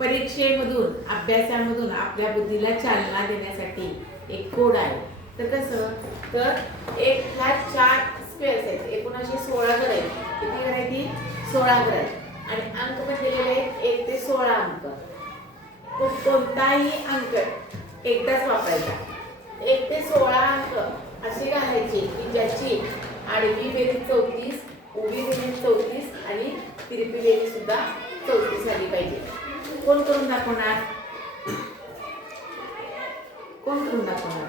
परीक्षेमधून अभ्यासामधून आपल्या बुद्धीला चालना देण्यासाठी एक कोड आहे. तर कसं तर एक ह्या 4 स्क्वेअर्स आहेत. एकूण असे 16 घर आहेत. किती घर आहेत? ती 16 घर आहेत आणि अंक पण दिलेले आहेत 1 ते 16 अंक. तो कोणताही अंक एकदाच वापरायचा. 1 ते 16 अंक असे घालायचे की ज्याची आडवी बेरीज 34, उभी बेरीज 34 आणि तिरपी बेरीज सुद्धा 34 आली पाहिजे. कोण करून दाखवणार? कोण करून दाखवणार?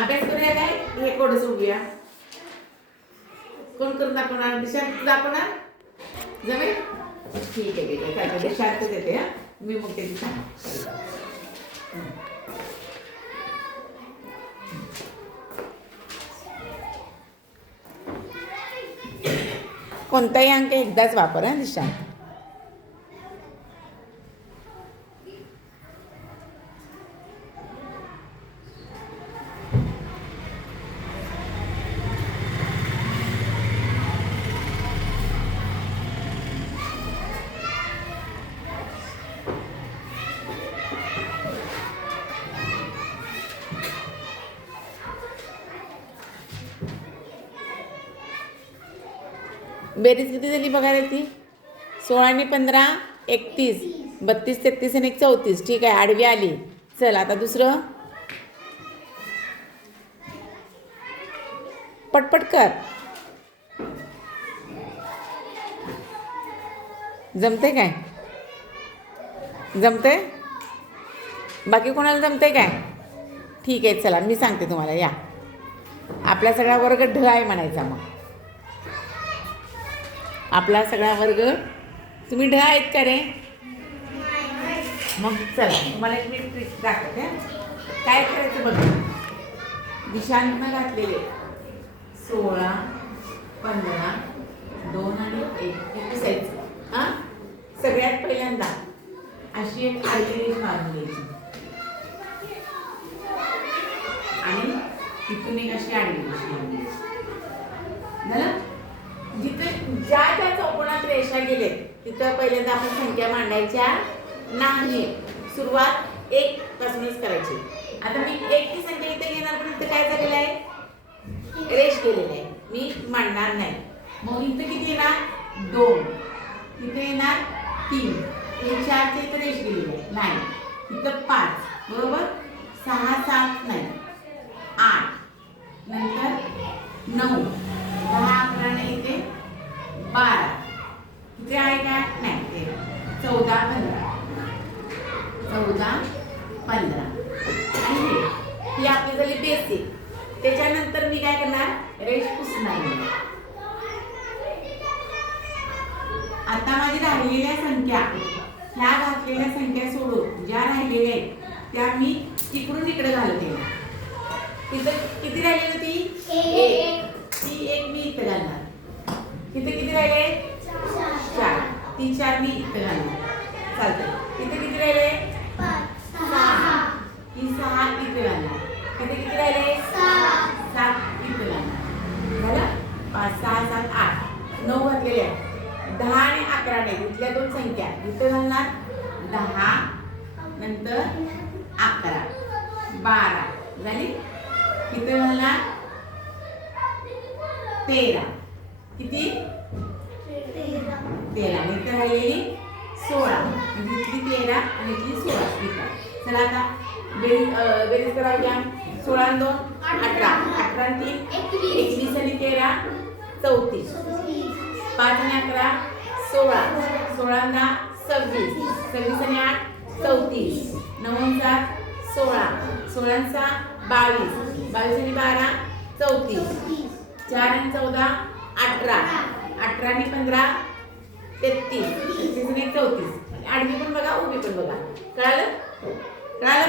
अभ्यास करूया काय? हे कोड सोडूया. कोण करून दाखवणार? दिशांत दाखवणार? जमेल? ठीक आहे ठीक आहे. काय शांतच येते हा. मी मग ते दिशा कोणताही अंक एकदाच वापर हा दिशांत. बेरीज किती झाली बघायला ती? 16 आणि 15 31, 32 33 आणि 34. ठीक आहे, आडवी आली. चल आता दुसरं पटपट कर. जमते काय? जमते? बाकी कोणाला जमते काय? ठीक आहे, चला मी सांगते तुम्हाला. या आपला सगळा वर्ग ढ आहे म्हणायचा. मग आपला सगळा वर्ग तुम्ही ढ आहेत का रे? मग चला तुम्हाला एक मी ट्रिक दाखवते. काय करायचं बघा. दिशांतनं घातलेले 16 15 2 आणि 1 हे पुसायचं. हां, सगळ्यात पहिल्यांदा अशी एक आडवी रेष मारून घ्यायची आणि तिथून एक अशी आडवी रेष मारून घ्यायची. झालं? जिथे ज्या ज्या चौकोनात रेषा गेले तिथं पहिल्यांदा आपण संख्या मांडायच्या नाही. सुरुवात 1 पासूनच करायची. आता मी 1 ची संख्या इथे घेणार, पण इथं काय झालेलं आहे? रेष गेलेली आहे. मी मांडणार नाही. मग इथं किती येणार? 2. इथे येणार 3. हे 4 चे इथं रेष गेलेली आहे नाही. इथं 5 बरोबर. 6 7 नाही 8 नंतर 9 10 11 नाही इथे 12 इथे आहे का? नाही ते 14 15 आणि ही आपली झाली बेसिक. त्याच्यानंतर मी काय करणार? रेष पुसणार. आता माझी राहिलेल्या संख्या ह्या घातलेल्या संख्या सोडून ज्या राहिलेल्या आहेत त्या मी इकडून इकडे घालते. तिथं किती राहिली होती? 1. ती 1 मी इथं घालणार. तिथे किती राहिले? 4. ती 4 मी इथं घालणार. चालतंय. तिथे किती राहिले? 6. ती 6 इथे घालणार. तिथे किती राहिले? 7 इथे घालणार. झालं? 5 6 7 8 9 घातलेले आहे. 10 आणि 11 नाही. इथल्या 2 संख्या इथे घालणार. 10 नंतर 11 12 झाली. इथे घालणार 13. किती? 13 आणि इथे राहिलेली 16. म्हणजे इथली 13 आणि इथली 16. चला आता बेरीज करावया. 16 आणि 2 18 18 आणि 3 21 आणि 13 34 5 आणि 11 16 16 आणि 10 26 26 आणि 8 34 9 आणि 7 16 16 आणि 6 22 22 आणि 12 34 4 आणि 14 18 18 आणि 15 33 33 आणि 34. आडवी पण बघा, उभी पण बघा. कळालं? कळालं?